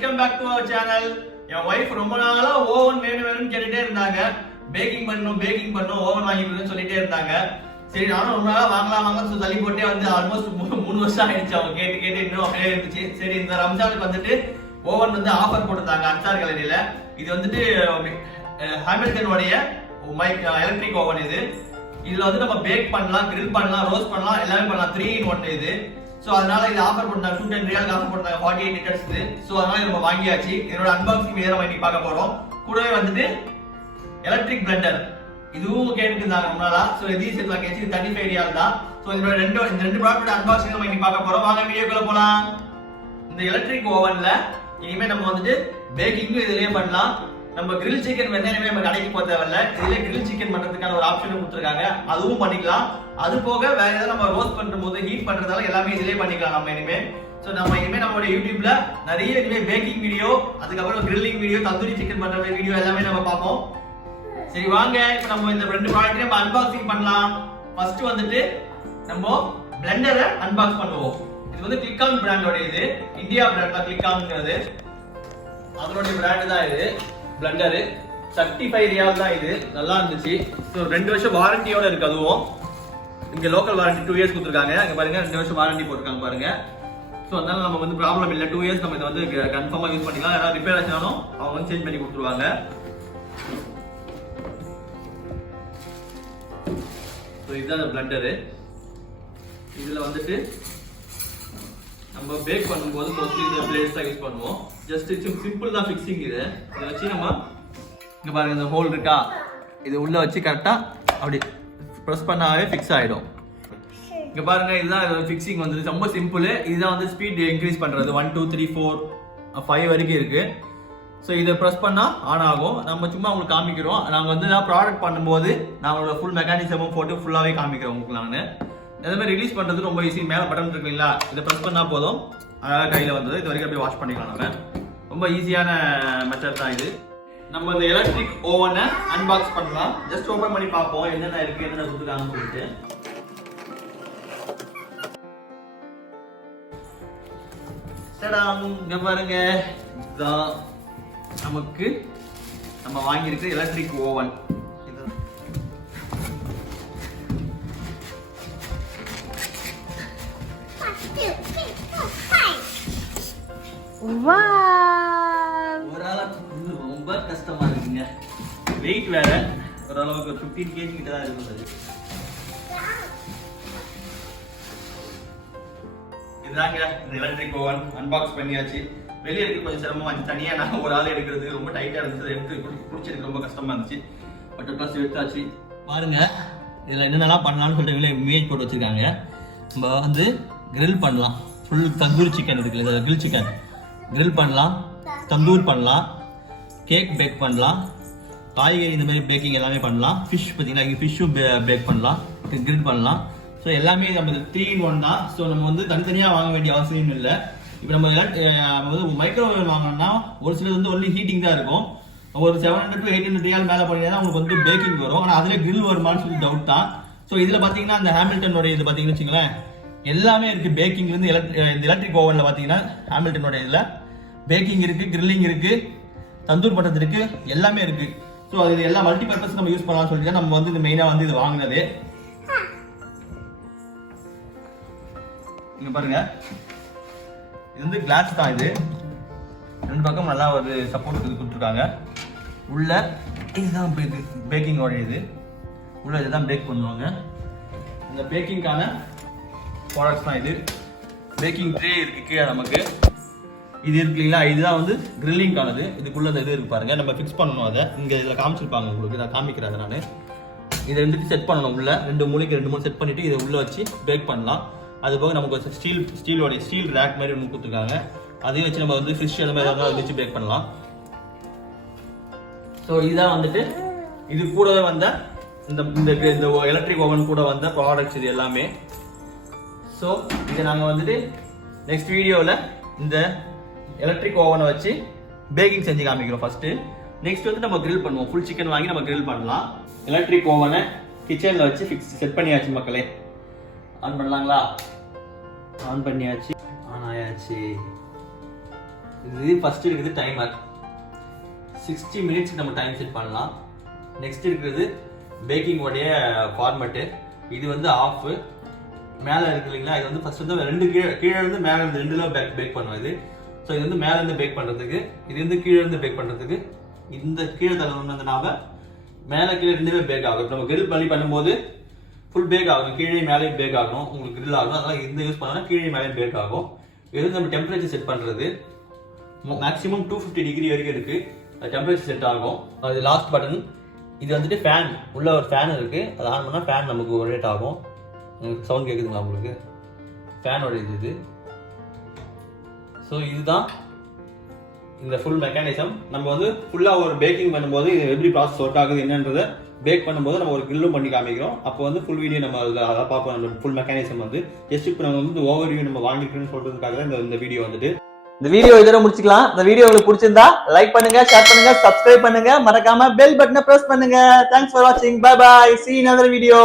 Welcome back to our channel. என் wife ரொம்ப நாளா ஓவன் வேணும்னு கேட்டுட்டே இருந்தாங்க. பேக்கிங் பண்ணணும் ஓவன் வாங்கி கொடுன்னு சொல்லிட்டே இருந்தாங்க. சரி நானும் ரொம்ப நாளா வாங்கலாம் தள்ளி போட்டே வந்து ஆல்மோஸ்ட் 3 வருஷம் ஆயிடுச்சு. அவங்க கேட்டு இன்னும் அப்படியே இருந்துச்சு. சரி இந்த ரம்ஜானுக்கு வந்துட்டு ஓவன் வந்து ஆஃபர் போட்டுருந்தாங்க அன்சார் கேலரியில. இது வந்துட்டு ஹாமில்டனுடைய எலக்ட்ரிக் ஓவன். இதுல வந்து நம்ம பேக் பண்ணலாம், கிரில் பண்ணலாம், ரோஸ்ட் பண்ணலாம், எல்லாமே பண்ணலாம். 3 in 1 இது. சோ அதனால இது ஆஃபர் பண்ணாங்க. 210 ரியால் ஆஃபர் பண்ணாங்க 48 லிட்டர்ஸ். சோ அதனால நம்ம வாங்கியாச்சு. இதோட அன்பாக்சிங் வேற வாங்கி பார்க்க போறோம். கூடவே வந்துட்டு எலக்ட்ரிக் பிளெண்டர் இதுவும் கேட்டுட்டு இருந்தாங்க ரொம்ப நாளா. சோ இது சேர்த்து வாங்கியாச்சு. இது 35 ரியால் தான். சோ இந்த ரெண்டு ப்ராடக்ட் அன்பாக்சிங் நம்ம இன்னைக்கு பார்க்க போறோம். வாங்க வீடியோக்குள்ள போலாம். இந்த எலக்ட்ரிக் ஓவன்ல இனிமே நம்ம வந்துட்டு பேக்கிங்கும் இதுலயே பண்ணலாம். நம்ம கிரில் சிக்கன் வெந்தயமே நம்ம கடைக்கு போக தேவையில்ல. இதுல கிரில் சிக்கன் பண்றதுக்கான ஒரு ஆப்ஷனும் கொடுத்துருக்காங்க. அதுவும் பண்ணிக்கலாம். அது போக வேற ஏதாவது நம்ம ரோஸ்ட் பண்ணும்போது ஹீட் பண்றதால எல்லாமே இதுலயே பண்ணிக்கலாம் நம்ம இனிமே. சோ நம்ம இனிமே நம்மளோட யூடியூப்ல நிறைய இனிமே பேக்கிங் வீடியோ, அதுக்கப்புறம் கிரில்லிங் வீடியோ, தந்தூரி சிக்கன் பண்ற வீடியோ எல்லாமே நம்ம பார்ப்போம். சரி வாங்க இப்போ நம்ம இந்த ரெண்டு ப்ராடக்ட்டையும் நம்ம அன்பாக்சிங் பண்ணலாம். ஃபர்ஸ்ட் வந்துட்டு நம்ம பிளெண்டரை அன்பாக்ஸ் பண்ணுவோம். இது வந்து கிளிக்கான் பிராண்டோட, இது இந்தியா பிராண்ட் தான். கிளிக்கான்ங்கிறது அதனுடைய பிராண்ட் தான். இது பிளெண்டர் 35 ரியால் தான். இது நல்லா இருந்துச்சு. ஸோ 2 வருஷம் வாரண்டியோட இருக்கு. அதுவும் இங்க லோக்கல் வாரண்டி 2 இயர்ஸ் கொடுத்துருக்காங்க. இங்க பாருங்க 2 வருஷம் வாரண்டி போட்டிருக்காங்க பாருங்க. ஸோ அதனால நம்ம வந்து ப்ராப்ளம் இல்லை. 2 இயர்ஸ் நம்ம இதை வந்து கன்ஃபார்மா யூஸ் பண்ணிக்கலாம். ஏதாவது ரிப்பேர் ஆச்சுனாலும் அவங்க வந்து சேஞ்ச் பண்ணி கொடுத்துருவாங்க. ஸோ இதுதான் பிளெண்டரு. இதுல வந்துட்டு நம்ம பேக் பண்ணும்போது மோஸ்ட்லி இந்த பிளேட்ஸ் தான் யூஸ் பண்ணுவோம். ஜஸ்ட் சிம்பிள் தான் ஃபிக்ஸிங். இதை வச்சு நம்ம இங்க பாருங்க இந்த ஹோல் இருக்கா, இது உள்ள வச்சு கரெக்டா அப்படி ப்ரெஸ் பண்ணாவே ஃபிக்ஸ் ஆயிடும். இங்க பாருங்க இதுதான் ஃபிக்ஸிங் வந்து ரொம்ப சிம்பிள். இதுதான் வந்து ஸ்பீட் இன்க்ரீஸ் பண்றது. 1 2 3 4 5 வரைக்கும் இருக்கு. ஸோ இதை ப்ரெஸ் பண்ணா ஆன் ஆகும். நம்ம சும்மா உங்களுக்கு காமிக்கிறோம். நாங்கள் வந்து ப்ராடக்ட் பண்ணும்போது நம்மளோட ஃபுல் மெக்கானிசமும் போட்டு ஃபுல்லாவே காமிக்கிறோம் உங்களுக்கு. நான் அதே மாதிரி ரிலீஸ் பண்றது ரொம்ப ஈஸி. மேல பட்டன் இருக்குங்களா, இதை ப்ரெஸ் பண்ணா போதும், அழகா கையில வந்தது. இது வரைக்கும் அப்படியே வாஷ் பண்ணிக்கலாம். நம்ம ரொம்ப ஈஸியான மெத்தட் தான் இது. நம்ம இந்த எலக்ட்ரிக் ஓவனை அன்பாக்ஸ் பண்ணலாம். ஜஸ்ட் ஓபன் பண்ணி பார்ப்போம் என்னென்ன இருக்கு, என்னென்ன கொடுத்துருக்காங்கன்னு சொல்லிட்டு. இங்க பாருங்க, இதுதான் நமக்கு நம்ம வாங்கியிருக்க எலக்ட்ரிக் ஓவன். ரொம்ப கஷ்டமா இருக்குங்க. வெயிட் வேற ஓரளவுக்கு 15 kg கிட்ட தான் இருக்குது. இதுதாங்க இந்த எலக்ட்ரிக் ஓவன். அன்பாக்ஸ் பண்ணியாச்சு. வெளியே இருக்கு கொஞ்சம் சிரமமா இருந்துச்சு. தனியா நான் ஒரு ஆள் எடுக்கிறது ரொம்ப டைட்டா இருந்துச்சு. எடுத்து பிடிச்சிருக்கு ரொம்ப கஷ்டமா இருந்துச்சு. பட் ப்ளஸ் எடுத்தாச்சு. பாருங்க இதுல என்னென்னலாம் பண்ணலாம்னு சொல்லிட்டு இமேஜ் போட்டு வச்சிருக்காங்க. நம்ம வந்து கிரில் பண்ணலாம். ஃபுல் தந்தூரி சிக்கன் இருக்குல்ல, கிரில் சிக்கன் கிரில் பண்ணலாம், தந்தூர் பண்ணலாம், கேக் பேக் பண்ணலாம், காய்கறி இந்த மாதிரி பேக்கிங் எல்லாமே பண்ணலாம். ஃபிஷ் பார்த்தீங்கன்னா இங்கே ஃபிஷ்ஷும் பேக் பண்ணலாம், கிரில் பண்ணலாம். ஸோ எல்லாமே நம்ம 3 in 1 தான். ஸோ நம்ம வந்து தனித்தனியாக வாங்க வேண்டிய அவசியம் இல்லை. இப்போ நம்ம வந்து மைக்ரோவேவ் வாங்கினோம்னா ஒரு சிலது வந்து ஒன்லி ஹீட்டிங் தான் இருக்கும். ஒரு 700 to 800 ரியால் மேலே பண்ணிங்கன்னா உங்களுக்கு வந்து பேக்கிங் வரும். ஆனால் அதில் கிரில் வருமானு சொல்லி டவுட் தான். ஸோ இதில் பார்த்தீங்கன்னா அந்த ஹாமில்டனோட இது பார்த்தீங்கன்னு வச்சுங்களேன், எல்லாமே இருக்கு. பேக்கிங்லேருந்து இந்த எலக்ட்ரிக் ஓவனில் பார்த்தீங்கன்னா ஹாமில்டனோட இதில் பேக்கிங் இருக்கு, கிரில்லிங் இருக்கு, தந்தூர் பண்றது இருக்கு, எல்லாமே இருக்கு. ஸோ அது எல்லாம் மல்டி பர்பஸ் நம்ம யூஸ் பண்ணலாம்னு சொல்லிட்டு நம்ம வந்து இது மெயினாக வந்து இது வாங்கினது. இங்க பாருங்க இது வந்து கிளாஸ் தான். இது 2 பக்கம் நல்லா ஒரு சப்போர்ட் கொடுத்துருக்காங்க. உள்ள இதுதான் பேக்கிங்கோட இது. உள்ள இதுதான் பேக் பண்ணுவாங்க. இந்த பேக்கிங்கான ப்ராடக்ட்ஸ் தான் இது. பேக்கிங் ட்ரே இருக்கு கீழே நமக்கு. இது இருக்கு இல்லைங்களா, இதுதான் வந்து கிரில்லிங்கானது. இதுக்குள்ள இது இருக்கு பாருங்க. நம்ம ஃபிக்ஸ் பண்ணணும். அதை இங்க இதுல காமிச்சிருப்பாங்க உங்களுக்கு. நான் காமிக்கிறேன். நான் இதை ரெண்டுக்கு செட் பண்ணணும். உள்ள 2 மூலைக்கு 2 மூணு செட் பண்ணிட்டு இதை உள்ள வச்சு பேக் பண்ணலாம். அது போக நமக்கு ஸ்டீல் ரேக் மாதிரி ஒன்று கொடுத்துருக்காங்க. அதையும் வச்சு நம்ம வந்து ஃபிஷ் அந்த மாதிரி ஏதாவது வச்சு பேக் பண்ணலாம். ஸோ இதுதான் வந்துட்டு இது கூடவே வந்த இந்த எலக்ட்ரிக் ஓவன் கூட வந்த ப்ராடக்ட்ஸ் இது எல்லாமே. ஸோ இதை நாங்கள் வந்துட்டு நெக்ஸ்ட் வீடியோவில் இந்த எலக்ட்ரிக் ஓவனை வச்சு பேக்கிங் செஞ்சு காமிக்கிறோம் ஃபர்ஸ்ட். நெக்ஸ்ட் வந்து நம்ம கிரில் பண்ணுவோம். ஃபுல் சிக்கன் வாங்கி நம்ம கிரில் பண்ணலாம். எலக்ட்ரிக் ஓவனை கிச்சனில் வச்சு செட் பண்ணியாச்சு மக்களே. ஆன் பண்ணலாங்களா? ஆன் பண்ணியாச்சு. ஆன் ஆயாச்சு. இது ஃபர்ஸ்ட் இருக்குது டைமர் 60 மினிட்ஸ் நம்ம டைம் செட் பண்ணலாம். நெக்ஸ்ட் இருக்கிறது பேக்கிங் உடைய ஃபார்மேட்டு. இது வந்து ஆஃப் மேலே இருக்கு இல்லைங்களா, இது வந்து ஃபர்ஸ்ட் வந்து ரெண்டு கீழே இருந்து மேலே இருந்து ரெண்டுல பேக் பண்ணுவோம் இது. ஸோ இது வந்து மேலே இருந்து பேக் பண்ணுறதுக்கு, இது வந்து கீழே இருந்து பேக் பண்ணுறதுக்கு. இந்த கீழே தள்ளணுன்றதுனால மேலே கீழே ரெண்டுமே பேக் ஆகும். இப்போ நம்ம கிரில் பண்ணி பண்ணும்போது ஃபுல் பேக் ஆகும், கீழே மேலேயும் பேக் ஆகணும், உங்களுக்கு கிரில் ஆகும். அதனால் இந்த யூஸ் பண்ணால் கீழே மேலேயும் பேக் ஆகும். இது வந்து நம்ம டெம்பரேச்சர் செட் பண்ணுறது மேக்ஸிமம் 250 டிகிரி வரைக்கும் இருக்கு, டெம்பரேச்சர் செட் ஆகும். அது லாஸ்ட் பட்டன். இது வந்துட்டு ஃபேன், உள்ள ஒரு ஃபேன் இருக்கு, அது ஆன் பண்ணால் ஃபேன் நமக்கு ரொட்டேட் ஆகும். சவுண்ட் கேட்குதுங்களா உங்களுக்கு? ஃபேனோட இது. ஸோ இதுதான் இந்த ஃபுல் மெக்கானிசம். நம்ம வந்து ஃபுல்லாக ஒரு பேக்கிங் பண்ணும்போது இது எப்படி ப்ராசஸ் ஒர்க் ஆகுது என்னன்றதை பேக் பண்ணும்போது நம்ம ஒரு கிரில்லும் பண்ணி காமிக்கிறோம். அப்போ வந்து ஃபுல் வீடியோ நம்ம அதில் அதை பார்ப்போம். நம்ம ஃபுல் மெக்கானிசம் வந்து ஜஸ்ட் இப்போ நம்ம வந்து ஓவர் வியூ நம்ம வாங்கிக்கிறோம்னு சொல்றதுக்காக தான் இந்த வீடியோ வந்துட்டு. இந்த வீடியோ இதோட முடிச்சுக்கலாம். இந்த வீடியோ உங்களுக்கு பிடிச்சிருந்தா லைக் பண்ணுங்க, ஷேர் பண்ணுங்க, சப்ஸ்கிரைப் பண்ணுங்க, மறக்காம பெல் பட்டனை பிரஸ் பண்ணுங்க. தேங்க்ஸ் ஃபார் வாட்சிங். Bye bye. See you in another video.